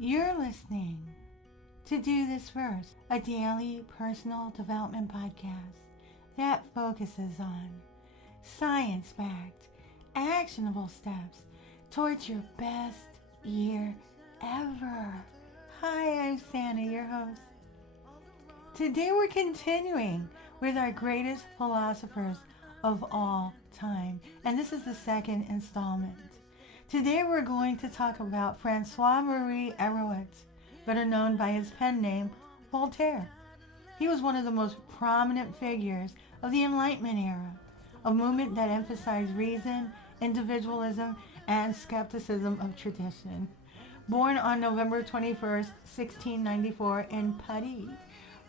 You're listening to Do This First, a daily personal development podcast that focuses on science-backed, actionable steps towards your best year ever. Hi, I'm Santa, your host. Today we're continuing with our greatest philosophers of all time, and this is the second installment. Today we're going to talk about François-Marie Arouet, better known by his pen name, Voltaire. He was one of the most prominent figures of the Enlightenment era, a movement that emphasized reason, individualism, and skepticism of tradition. Born on November 21st, 1694 in Paris,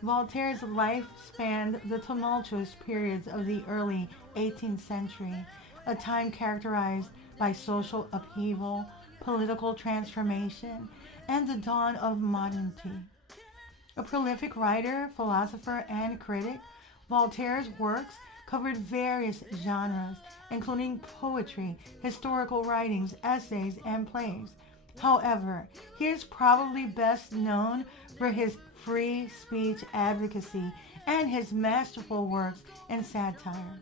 Voltaire's life spanned the tumultuous periods of the early 18th century, a time characterized by social upheaval, political transformation, and the dawn of modernity. A prolific writer, philosopher, and critic, Voltaire's works covered various genres, including poetry, historical writings, essays, and plays. However, he is probably best known for his free speech advocacy and his masterful works in satire.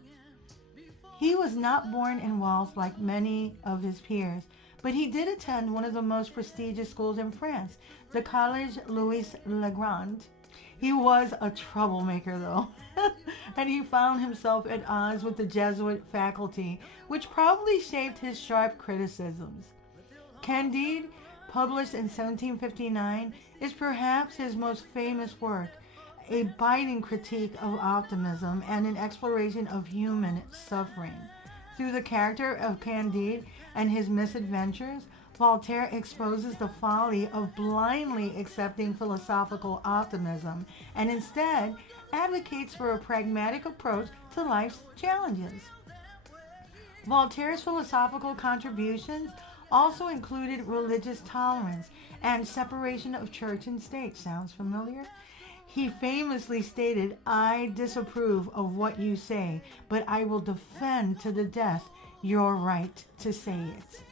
He was not born in wealth like many of his peers, but he did attend one of the most prestigious schools in France, the Collège Louis le Grand. He was a troublemaker, though, and he found himself at odds with the Jesuit faculty, which probably shaped his sharp criticisms. Candide, published in 1759, is perhaps his most famous work, a biting critique of optimism and an exploration of human suffering. Through the character of Candide and his misadventures, Voltaire exposes the folly of blindly accepting philosophical optimism and instead advocates for a pragmatic approach to life's challenges. Voltaire's philosophical contributions also included religious tolerance and separation of church and state. Sounds familiar? He famously stated, "I disapprove of what you say, but I will defend to the death your right to say it."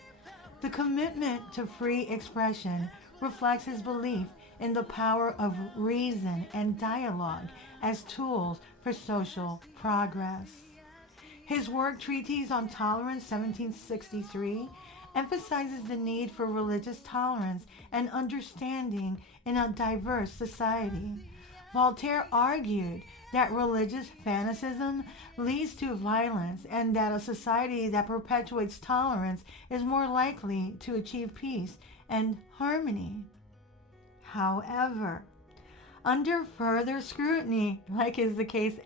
The commitment to free expression reflects his belief in the power of reason and dialogue as tools for social progress. His work Treatise on Tolerance, 1763, emphasizes the need for religious tolerance and understanding in a diverse society. Voltaire argued that religious fanaticism leads to violence and that a society that perpetuates tolerance is more likely to achieve peace and harmony. However, under further scrutiny, like is the case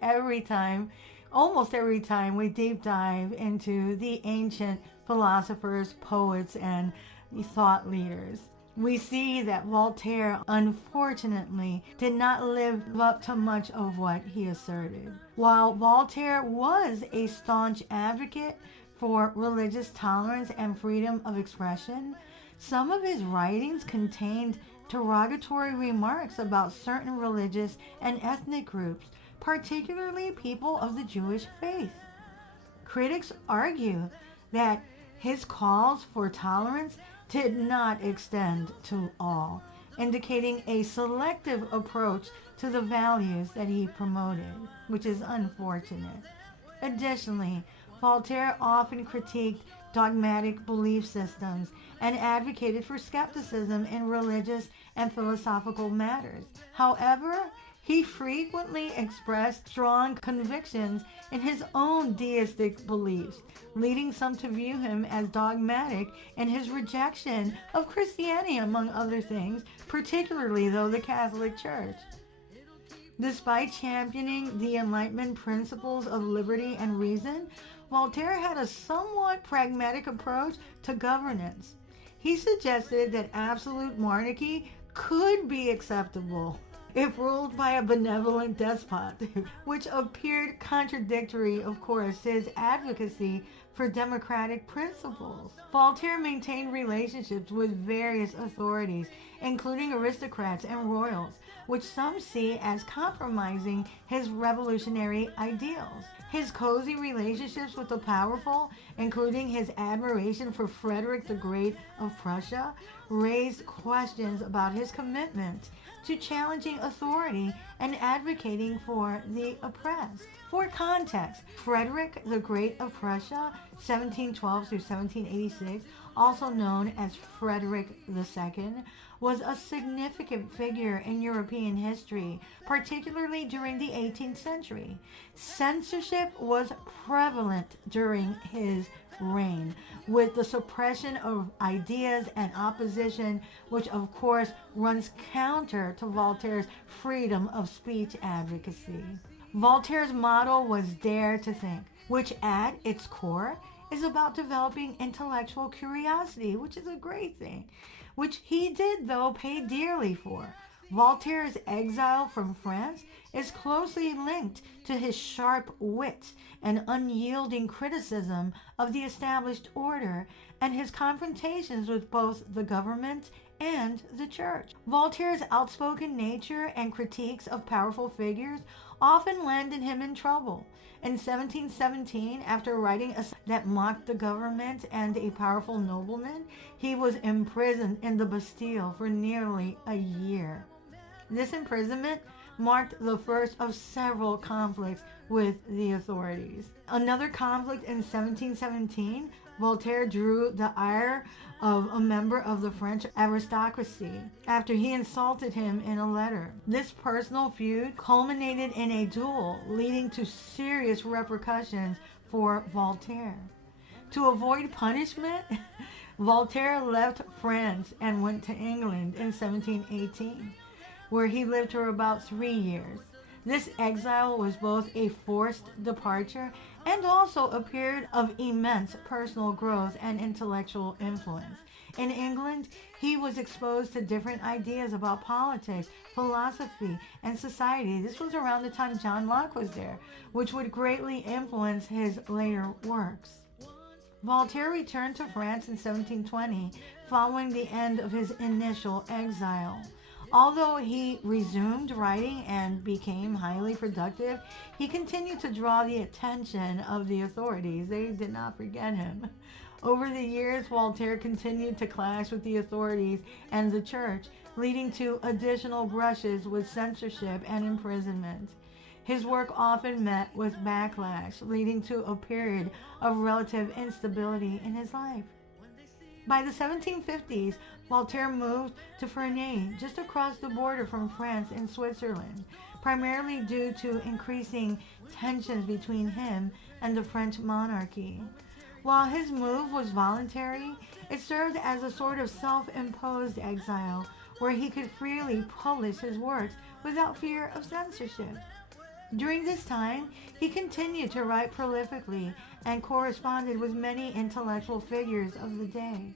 almost every time we deep dive into the ancient philosophers, poets, and thought leaders, we see that Voltaire, unfortunately, did not live up to much of what he asserted. While Voltaire was a staunch advocate for religious tolerance and freedom of expression, some of his writings contained derogatory remarks about certain religious and ethnic groups, particularly people of the Jewish faith. Critics argue that his calls for tolerance did not extend to all, indicating a selective approach to the values that he promoted, which is unfortunate. Additionally, Voltaire often critiqued dogmatic belief systems and advocated for skepticism in religious and philosophical matters. However, he frequently expressed strong convictions in his own deistic beliefs, leading some to view him as dogmatic in his rejection of Christianity, among other things, particularly the Catholic Church. Despite championing the Enlightenment principles of liberty and reason, Voltaire had a somewhat pragmatic approach to governance. He suggested that absolute monarchy could be acceptable if ruled by a benevolent despot, which appeared contradictory, of course, to his advocacy for democratic principles. Voltaire maintained relationships with various authorities, including aristocrats and royals, which some see as compromising his revolutionary ideals. His cozy relationships with the powerful, including his admiration for Frederick the Great of Prussia, raised questions about his commitment to challenging authority and advocating for the oppressed. For context, Frederick the Great of Prussia, 1712 through 1786, also known as Frederick II, was a significant figure in European history, particularly during the 18th century. Censorship was prevalent during his reign, with the suppression of ideas and opposition, which of course runs counter to Voltaire's freedom of speech advocacy. Voltaire's motto was "Dare to Think," which at its core is about developing intellectual curiosity, which is a great thing, which he did, though, pay dearly for. Voltaire's exile from France is closely linked to his sharp wit and unyielding criticism of the established order and his confrontations with both the government and the church. Voltaire's outspoken nature and critiques of powerful figures often landed him in trouble. In 1717, after writing a that mocked the government and a powerful nobleman, he was imprisoned in the Bastille for nearly a year. This imprisonment marked the first of several conflicts with the authorities. Another conflict in 1717, Voltaire drew the ire of a member of the French aristocracy after he insulted him in a letter. This personal feud culminated in a duel, leading to serious repercussions for Voltaire. To avoid punishment, Voltaire left France and went to England in 1718, where he lived for about 3 years. This exile was both a forced departure and also a period of immense personal growth and intellectual influence. In England, he was exposed to different ideas about politics, philosophy, and society. This was around the time John Locke was there, which would greatly influence his later works. Voltaire returned to France in 1720, following the end of his initial exile. Although he resumed writing and became highly productive, he continued to draw the attention of the authorities. They did not forget him. Over the years, Voltaire continued to clash with the authorities and the church, leading to additional brushes with censorship and imprisonment. His work often met with backlash, leading to a period of relative instability in his life. By the 1750s, Voltaire moved to Ferney, just across the border from France and Switzerland, primarily due to increasing tensions between him and the French monarchy. While his move was voluntary, it served as a sort of self-imposed exile where he could freely publish his works without fear of censorship. During this time, he continued to write prolifically and corresponded with many intellectual figures of the day.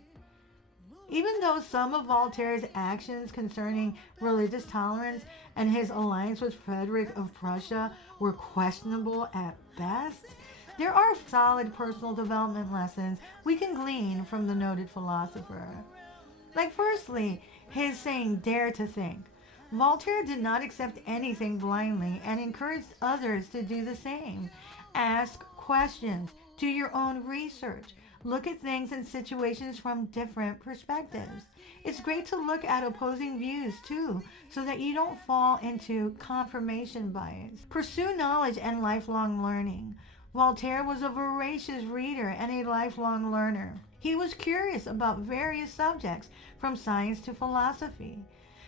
Even though some of Voltaire's actions concerning religious tolerance and his alliance with Frederick of Prussia were questionable at best, there are solid personal development lessons we can glean from the noted philosopher. Like, firstly, his saying, "Dare to think." Voltaire did not accept anything blindly and encouraged others to do the same. Ask questions, do your own research, look at things and situations from different perspectives. It's great to look at opposing views too, so that you don't fall into confirmation bias. Pursue knowledge and lifelong learning. Voltaire was a voracious reader and a lifelong learner. He was curious about various subjects, from science to philosophy.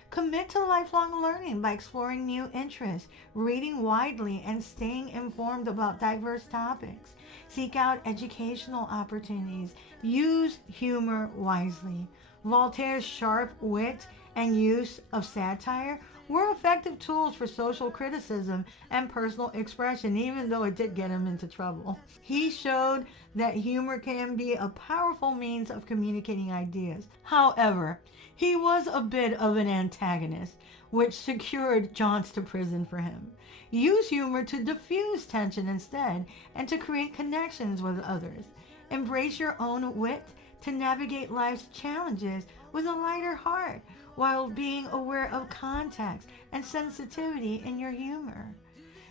Commit to lifelong learning by exploring new interests, reading widely, and staying informed about diverse topics. Seek out educational opportunities. Use humor wisely. Voltaire's sharp wit and use of satire were effective tools for social criticism and personal expression, even though it did get him into trouble. He showed that humor can be a powerful means of communicating ideas. However, he was a bit of an antagonist, which secured jaunts to prison for him. Use humor to diffuse tension instead and to create connections with others. Embrace your own wit to navigate life's challenges with a lighter heart while being aware of context and sensitivity in your humor.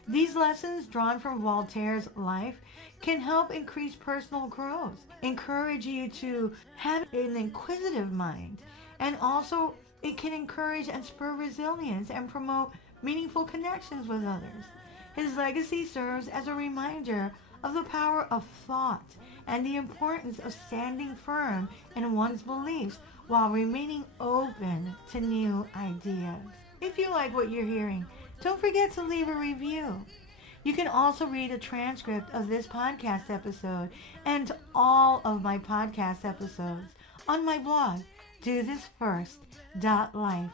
These lessons drawn from Voltaire's life can help increase personal growth, encourage you to have an inquisitive mind, and also it can encourage and spur resilience and promote meaningful connections with others. His legacy serves as a reminder of the power of thought and the importance of standing firm in one's beliefs while remaining open to new ideas. If you like what you're hearing, don't forget to leave a review. You can also read a transcript of this podcast episode and all of my podcast episodes on my blog, dothisfirst.life.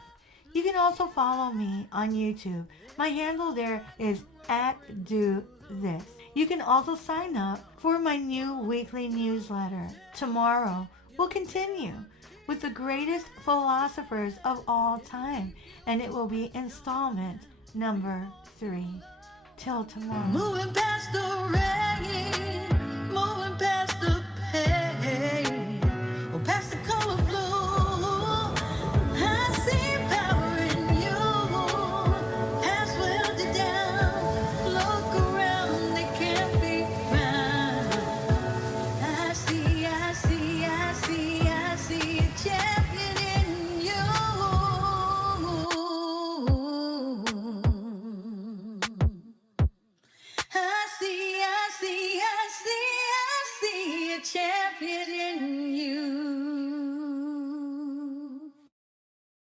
You can also follow me on YouTube. My handle there is @dothis. You can also sign up for my new weekly newsletter. Tomorrow we'll continue with the greatest philosophers of all time, and it will be installment number 3. Till tomorrow. Moving past the rain, moving past the pain, or past the color blue. I see power in you. Past welded down, look around, they can't be found. I see a champion in you. I see a champion